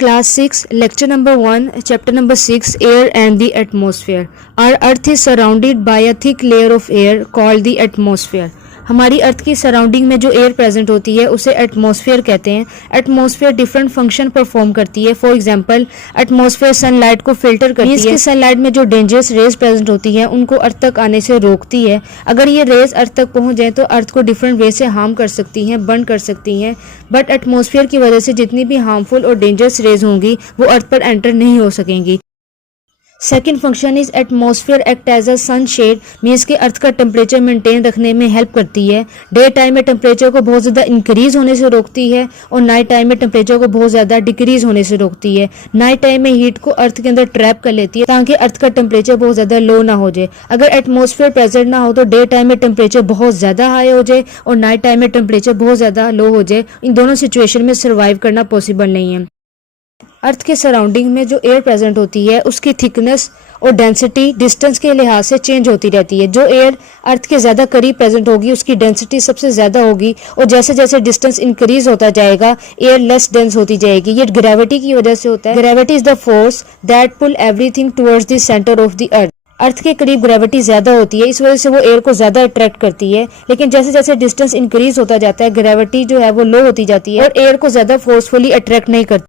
Class 6, lecture number 1, chapter number 6, air and the atmosphere. Our earth is surrounded by a thick layer of air called the atmosphere. हमारी अर्थ की surrounding में जो air present होती है उसे atmosphere कहते हैं। एटमॉस्फेयर डिफरेंट फंक्शन परफॉर्म करती है। फॉर एग्जांपल, एटमॉस्फेयर सनलाइट को फिल्टर करती है। सनलाइट में जो डेंजरस रेज प्रेजेंट होती हैं उनको अर्थ तक आने से रोकती है। अगर ये रेज अर्थ तक पहुंच जाए तो अर्थ को डिफरेंट वे से हार्म कर सकती हैं, बर्न कर सकती हैं। बट एटमॉस्फेयर की वजह से जितनी भी हार्मफुल और डेंजरस रेज होंगी वो अर्थ पर एंटर नहीं हो सकेंगी। Second function is atmosphere act as a sunshade, means के अर्थ का टेम्परेचर मेंटेन रखने में हेल्प करती है। डे टाइम में टेम्परेचर को बहुत ज़्यादा इंक्रीज होने से रोकती है और नाइट टाइम में टेम्परेचर को बहुत ज़्यादा डिक्रीज होने से रोकती है। नाइट टाइम में हीट को अर्थ के अंदर ट्रैप कर लेती है ताकि अर्थ का टेम्परेचर बहुत ज़्यादा लो ना हो जाए। अगर एटमॉस्फेयर प्रेजेंट ना हो तो डे टाइम में टेम्परेचर बहुत ज़्यादा हाई हो जाए और नाइट टाइम में टेम्परेचर बहुत ज़्यादा लो हो जाए। इन दोनों सिचुएशन में सर्वाइव करना पॉसिबल नहीं है। अर्थ के सराउंडिंग में जो एयर प्रेजेंट होती है उसकी थिकनेस और डेंसिटी डिस्टेंस के लिहाज से चेंज होती रहती है। जो एयर अर्थ के ज़्यादा करीब प्रेजेंट होगी उसकी डेंसिटी सबसे ज़्यादा होगी और जैसे जैसे डिस्टेंस इंक्रीज होता जाएगा एयर लेस डेंस होती जाएगी। ये ग्रेविटी की वजह से होता है। Gravity is the force that pull everything towards the centre of the earth. Earth के करीब ग्रेविटी ज्यादा होती है, इस वजह से वो एयर को ज्यादा अट्रैक्ट करती है। लेकिन जैसे जैसे डिस्टेंस इंक्रीज होता जाता है ग्रेविटी जो है वो लो होती जाती है और एयर को ज्यादा फोर्सफुली अट्रैक्ट नहीं करती।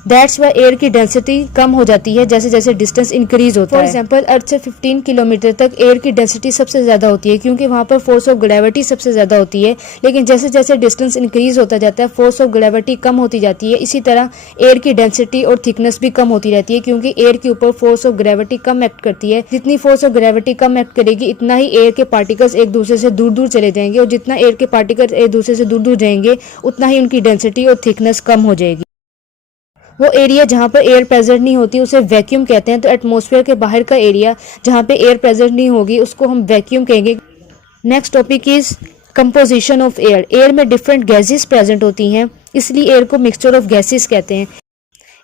दैट्स वाई एयर की डेंसिटी कम हो जाती है जैसे जैसे डिस्टेंस इंक्रीज होता है। फॉर एग्जांपल, अर्थ से 15 किलोमीटर तक एयर की डेंसिटी सबसे ज्यादा होती है क्योंकि वहां पर फोर्स ऑफ ग्रेविटी सबसे ज्यादा होती है। लेकिन जैसे जैसे डिस्टेंस इंक्रीज होता जाता है फोर्स ऑफ ग्रेविटी कम होती जाती है। इसी तरह एयर की डेंसिटी और थिकनेस भी कम होती रहती है क्योंकि एयर के ऊपर force of gravity come act करती है। जितनी force of gravity come act करेगी इतना ही एयर के पार्टिकल्स एक दूसरे से दूर दूर चले जाएंगे और जितना एयर के पार्टिकल्स एक दूसरे से दूर दूर जाएंगे उतना ही उनकी डेंसिटी और थिकनेस कम हो जाएगी। वो एरिया जहाँ पर एयर प्रेजेंट नहीं होती उसे वैक्यूम कहते हैं। तो एटमॉस्फेयर के बाहर का एरिया जहाँ पे एयर प्रेजेंट नहीं होगी उसको हम वैक्यूम कहेंगे। Next topic is composition of air. Air में डिफरेंट गैसेस प्रेजेंट होती हैं इसलिए एयर को मिक्सचर ऑफ गैसेस कहते हैं।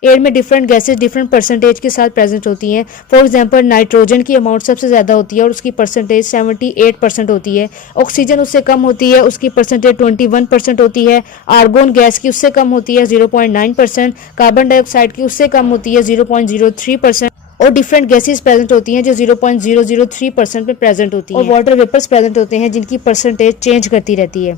एयर में डिफरेंट गैसेस डिफरेंट परसेंटेज के साथ प्रेजेंट होती हैं। फॉर एग्जांपल, नाइट्रोजन की अमाउंट सबसे ज़्यादा होती है और उसकी परसेंटेज 78% होती है। ऑक्सीजन उससे कम होती है, उसकी परसेंटेज 21% होती है। आर्गोन गैस की उससे कम होती है 0.9%। कार्बन डाइऑक्साइड की उससे कम होती है 0.03%। और डिफरेंट गैसेस प्रेजेंट होती हैं जो 0.003% में प्रेजेंट होती हैं। और वाटर वेपर्स प्रेजेंट होते हैं जिनकी परसेंटेज चेंज करती रहती है।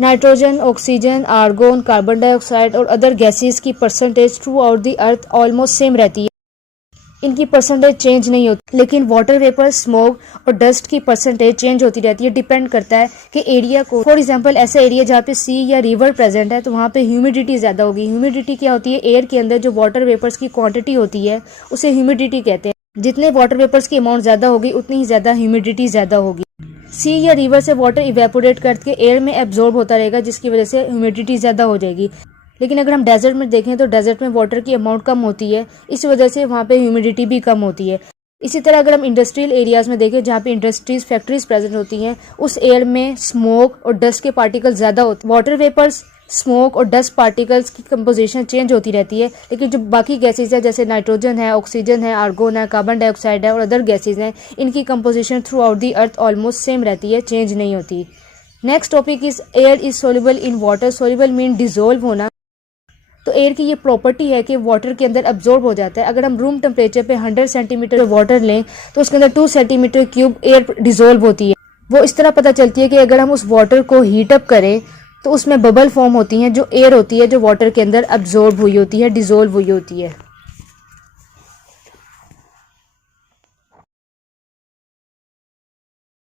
Nitrogen, oxygen, argon, carbon dioxide और अदर गैसेस की percentage through out the earth almost same रहती है। इनकी परसेंटेज चेंज नहीं होती। लेकिन वाटर वेपर, स्मोक और डस्ट की परसेंटेज चेंज होती रहती है। डिपेंड करता है कि एरिया को। फॉर एग्जांपल, ऐसा एरिया जहाँ पे सी या रिवर प्रेजेंट है तो वहाँ पे ह्यूमिडिटी ज़्यादा होगी। ह्यूमिडिटी क्या होती है? एयर के अंदर जो वाटर वेपर्स की क्वांटिटी होती है उसे ह्यूमिडिटी कहते हैं। जितने वाटर वेपर्स की अमाउंट ज़्यादा होगी उतनी ही ज़्यादा ह्यूमिडिटी ज़्यादा होगी। सी या रिवर से वाटर इवेपोरेट करके एयर में एब्जॉर्ब होता रहेगा जिसकी वजह से ह्यूमिडिटी ज़्यादा हो जाएगी। लेकिन अगर हम डेजर्ट में देखें तो डेजर्ट में वाटर की अमाउंट कम होती है, इस वजह से वहाँ पे ह्यूमिडिटी भी कम होती है। इसी तरह अगर हम इंडस्ट्रियल एरियाज में देखें जहाँ पे इंडस्ट्रीज, फैक्ट्रीज प्रेजेंट होती हैं उस एयर में स्मोक और डस्ट के पार्टिकल्स ज़्यादा होते हैं। वाटर वेपर्स, स्मोक और डस्ट पार्टिकल्स की कंपोजिशन चेंज होती रहती है। लेकिन जो बाकी गैसेज है जैसे नाइट्रोजन है, ऑक्सीजन है, आर्गोन है, कार्बन डाइऑक्साइड है और अदर गैसेज हैं, इनकी composition through out the earth almost same रहती है, चेंज नहीं होती। Next topic is air is soluble in water. Soluble mean dissolve होना। तो एयर की ये प्रॉपर्टी है कि वाटर के अंदर अब्जॉर्ब हो जाता है। अगर हम रूम टेम्परेचर पे 100 सेंटीमीटर वाटर लें तो उसके अंदर 2 सेंटीमीटर क्यूब एयर डिजोल्व होती है। वो इस तरह पता चलती है कि अगर हम उस वाटर को हीट अप करें तो उसमें बबल फॉर्म होती हैं जो एयर होती है जो वाटर के अंदर अब्जॉर्ब हुई होती है, डिजोल्व हुई होती है।